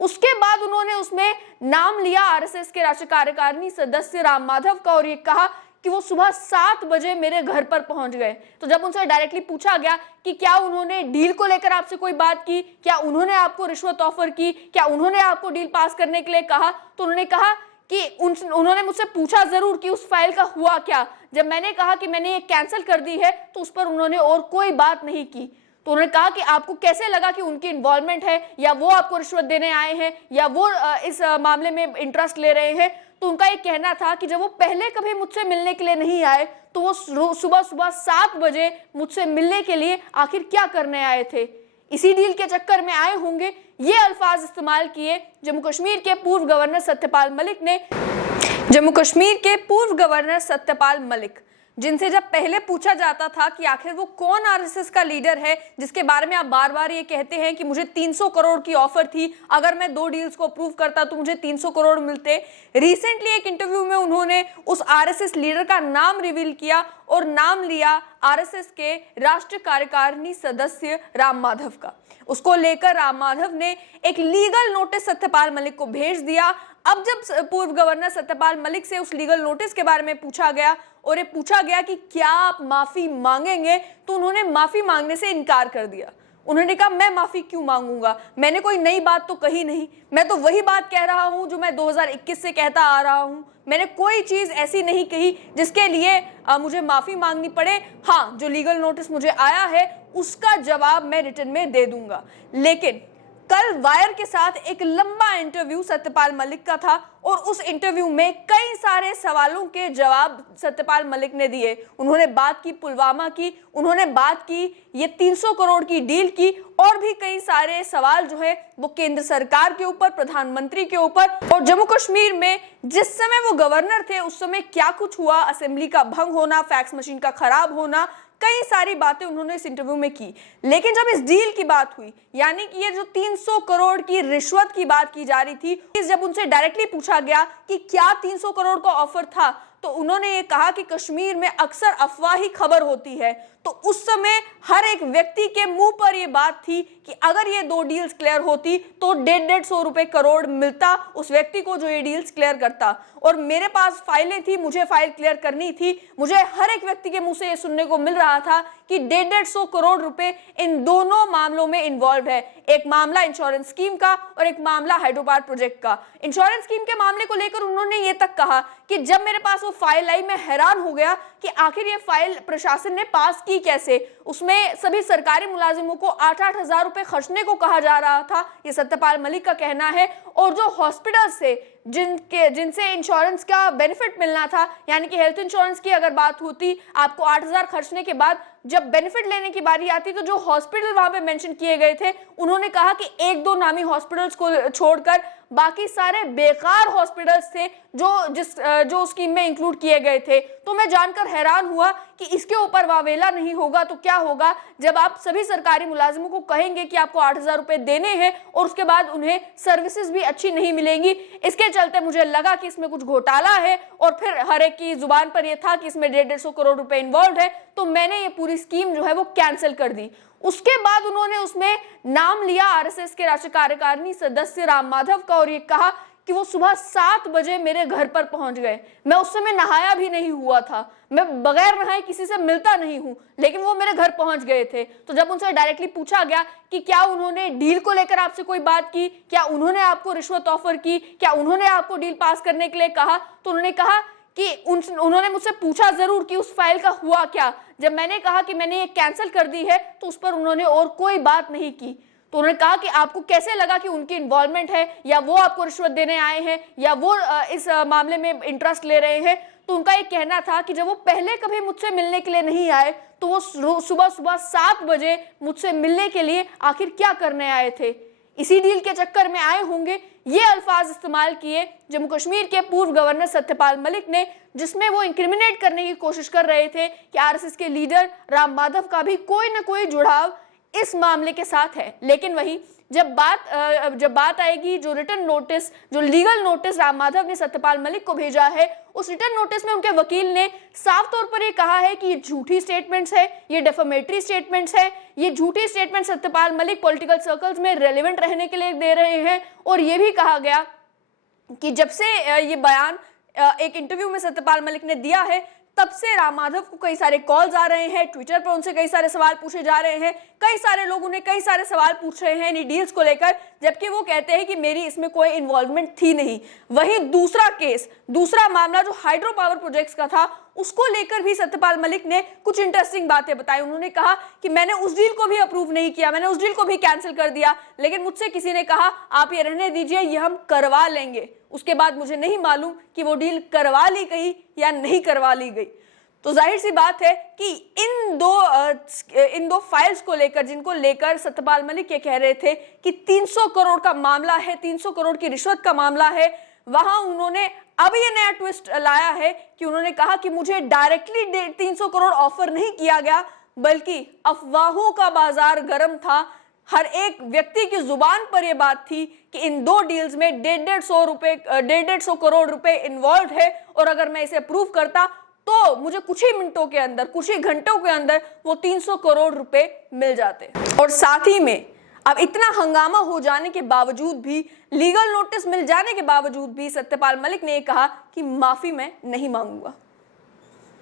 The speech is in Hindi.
उसके बाद उन्होंने उसमें नाम लिया आरएसएस के राष्ट्रीय कार्यकारिणी सदस्य राम माधव का और ये कहा कि वो सुबह 7 बजे मेरे घर पर पहुंच गए। तो जब उनसे डायरेक्टली पूछा गया कि क्या उन्होंने डील को लेकर आपसे कोई बात की, क्या उन्होंने आपको रिश्वत ऑफर की, क्या उन्होंने आपको डील पास करने के लिए कहा, तो उन्होंने कहा कि उन्होंने मुझसे पूछा जरूर कि उस फाइल का हुआ क्या। जब मैंने कहा कि मैंने ये कैंसिल कर दी है तो उस पर उन्होंने और कोई बात नहीं की। तो उन्होंने कहा कि आपको कैसे लगा कि उनकी इन्वॉल्वमेंट है या वो आपको रिश्वत देने आए हैं या वो इस मामले में इंटरेस्ट ले रहे हैं। तो उनका ये कहना था कि जब वो पहले कभी मुझसे मिलने के लिए नहीं आए तो वो सुबह सुबह 7 बजे मुझसे मिलने के लिए आखिर क्या करने आए थे। इसी डील के चक्कर में आए होंगे, ये अल्फाज इस्तेमाल किए जम्मू कश्मीर के पूर्व गवर्नर सत्यपाल मलिक ने। जम्मू कश्मीर के पूर्व गवर्नर सत्यपाल मलिक, जिनसे जब पहले पूछा जाता था कि आखिर वो कौन आरएसएस का लीडर है जिसके बारे में आप बार बार ये कहते हैं कि मुझे 300 करोड़ की ऑफर थी, अगर मैं 2 डील्स को अप्रूव करता तो मुझे 300 करोड़ मिलते। रिसेंटली एक इंटरव्यू में उन्होंने उस आरएसएस लीडर का नाम रिवील किया और नाम लिया आरएसएस के राष्ट्रीय कार्यकारिणी सदस्य राम माधव का। उसको लेकर राम माधव ने एक लीगल नोटिस सत्यपाल मलिक को भेज दिया। अब जब पूर्व गवर्नर सत्यपाल मलिक से उस लीगल नोटिस के बारे में पूछा गया और ये पूछा गया कि क्या आप माफी मांगेंगे, तो उन्होंने माफी मांगने से इनकार कर दिया। उन्होंने कहा मैं माफी क्यों मांगूंगा, मैंने कोई नई बात तो कही नहीं, मैं तो वही बात कह रहा हूं जो मैं 2021 से कहता आ रहा हूं। मैंने कोई चीज ऐसी नहीं कही जिसके लिए मुझे माफी मांगनी पड़े। हाँ, जो लीगल नोटिस मुझे आया है उसका जवाब मैं रिटर्न में दे दूंगा। लेकिन कल वायर के साथ एक लंबा इंटरव्यू सत्यपाल मलिक का था और उस इंटरव्यू में कई सारे सवालों के जवाब सत्यपाल मलिक ने दिए। उन्होंने बात की पुलवामा की, उन्होंने बात की ये 300 करोड़ की डील की और भी कई सारे सवाल जो है वो केंद्र सरकार के ऊपर, प्रधानमंत्री के ऊपर, और जम्मू कश्मीर में जिस समय वो गवर्नर थे उस समय क्या कुछ हुआ, असेंबली का भंग होना, फैक्स मशीन का खराब होना, कई सारी बातें उन्होंने इस इंटरव्यू में की। लेकिन जब इस डील की बात हुई, यानी कि ये जो 300 करोड़ की रिश्वत की बात की जा रही थी, जब उनसे डायरेक्टली पूछा गया कि क्या 300 करोड़ का ऑफर था, तो उन्होंने ये कहा कि कश्मीर में अक्सर अफवाही खबर होती है। तो उस समय हर एक व्यक्ति के मुंह पर यह बात थी कि अगर ये 2 डील्स क्लियर होती तो 150 रुपए करोड़ मिलता उस व्यक्ति को जो ये डील्स क्लियर करता। और मेरे पास फाइलें थी, मुझे फाइल क्लियर करनी थी। मुझे हर एक व्यक्ति के मुंह से ये सुनने को मिल रहा था कि 150 करोड़ रुपए इन दोनों मामलों में इन्वॉल्व है। एक मामला इंश्योरेंस स्कीम का और एक मामला हाइड्रोपावर प्रोजेक्ट का। इंश्योरेंस स्कीम के मामले को लेकर उन्होंने ये तक कहा कि जब मेरे पास वो फाइल आई मैं हैरान हो गया कि आखिर ये फाइल प्रशासन ने पास की कैसे। उसमें सभी सरकारी मुलाजिमों को 8-8 हजार रुपए खर्चने को कहा जा रहा था, ये सत्यपाल मलिक का कहना है। और जो हॉस्पिटल्स से जिनसे इंश्योरेंस का बेनिफिट मिलना था, यानी कि हेल्थ इंश्योरेंस की अगर बात होती, आपको 8,000 खर्चने के बाद जब बेनिफिट लेने की बारी आती तो जो हॉस्पिटल वहां पे मेंशन किए गए थे, उन्होंने कहा कि 1-2 नामी हॉस्पिटल्स को छोड़कर बाकी सारे बेकार हॉस्पिटल्स थे जो स्कीम में इंक्लूड किए गए थे। तो मैं जानकर हैरान हुआ कि इसके ऊपर वावेला नहीं होगा तो क्या होगा जब आप सभी सरकारी मुलाजिमों को कहेंगे कि आपको 8,000 रुपए देने हैं और उसके बाद उन्हें सर्विसेज भी अच्छी नहीं मिलेंगी। इसके चलते मुझे लगा कि इसमें कुछ घोटाला है और फिर हर एक की जुबान पर यह था कि इसमें 150 करोड़ रुपए इन्वॉल्व है, तो मैंने ये पूरी स्कीम जो है वो कैंसिल कर दी। उसके बाद उन्होंने उसमें नाम लिया आरएसएस के राष्ट्रीय कार्यकारिणी सदस्य राम माधव का और ये कहा कि वो सुबह 7 बजे मेरे घर पर पहुंच गए। मैं उस समय नहाया भी नहीं हुआ था, मैं बगैर नहाए किसी से मिलता नहीं हूं, लेकिन वो मेरे घर पहुंच गए थे। तो जब उनसे डायरेक्टली पूछा गया कि क्या उन्होंने डील को लेकर आपसे कोई बात की, क्या उन्होंने आपको रिश्वत ऑफर की, क्या उन्होंने आपको डील पास करने के लिए कहा, तो उन्होंने कहा कि उन्होंने मुझसे पूछा जरूर कि उस फाइल का हुआ क्या। जब मैंने कहा कि मैंने ये कैंसिल कर दी है तो उस पर उन्होंने और कोई बात नहीं की। तो उन्होंने कहा कि आपको कैसे लगा कि उनकी इन्वॉल्वमेंट है या वो आपको रिश्वत देने आए हैं या वो इस मामले में इंटरेस्ट ले रहे हैं। तो उनका ये कहना था कि जब वो पहले कभी मुझसे मिलने के लिए नहीं आए तो वो सुबह सुबह 7 बजे मुझसे मिलने के लिए आखिर क्या करने आए थे। इसी डील के चक्कर में आए होंगे, ये अल्फाज इस्तेमाल किए जम्मू कश्मीर के पूर्व गवर्नर सत्यपाल मलिक ने, जिसमें वो इंक्रिमिनेट करने की कोशिश कर रहे थे कि आरएसएस के लीडर राम माधव का भी कोई न कोई जुड़ाव इस मामले के साथ है। लेकिन वहीं जब बात आएगी जो रिटर्न नोटिस, जो लीगल नोटिस राम माधव ने सत्यपाल मलिक को भेजा है, उस रिटर्न नोटिस में उनके वकील ने साफ तौर पर ये कहा है कि ये झूठी स्टेटमेंट्स है, ये डेफेमेटरी स्टेटमेंट्स है, ये झूठी statement Satyapal Malik political circles में रेलेवेंट रहने के लिए दे रहे हैं। और ये भी कहा गया कि जब से ये बयान एक इंटरव्यू में सत्यपाल मलिक ने दिया है, तब से राम माधव को कई सारे कॉल्स आ रहे हैं, ट्विटर पर उनसे कई सारे सवाल पूछे जा रहे हैं, कई सारे लोग उन्हें कई सारे सवाल पूछ रहे हैं इन डील्स को लेकर, जबकि वो कहते हैं कि मेरी इसमें कोई इन्वॉल्वमेंट थी नहीं। वहीं दूसरा मामला जो हाइड्रो पावर प्रोजेक्ट्स का था, उसको लेकर भी सत्यपाल मलिक ने कुछ इंटरेस्टिंग बातें बताई। उन्होंने कहा कि मैंने उस डील को भी अप्रूव नहीं किया, मैंने उस डील को भी कैंसिल कर दिया, लेकिन मुझसे किसी ने कहा आप ये रहने दीजिए, ये हम करवा लेंगे। उसके बाद मुझे नहीं मालूम कि वो डील करवा ली गई या नहीं करवा ली गई। तो जाहिर सी बात है कि इन दो फाइल्स को लेकर, जिनको लेकर सत्यपाल मलिक ये कह रहे थे कि 300 करोड़ का मामला है, 300 करोड़ की रिश्वत का मामला है, वहां उन्होंने अब ये नया ट्विस्ट लाया है कि उन्होंने कहा कि मुझे डायरेक्टली 300 करोड़ ऑफर नहीं किया गया, बल्कि अफवाहों का बाजार गर्म था। हर एक व्यक्ति की जुबान पर यह बात थी कि इन दो डील्स में 150 करोड़ रुपए इन्वॉल्व है, और अगर मैं इसे अप्रूव करता तो मुझे कुछ ही मिनटों के अंदर, कुछ ही घंटों के अंदर वो 300 करोड़ रुपए मिल जाते। और साथ ही में अब इतना हंगामा हो जाने के बावजूद भी, लीगल नोटिस मिल जाने के बावजूद भी सत्यपाल मलिक ने कहा कि माफी मैं नहीं मांगूंगा।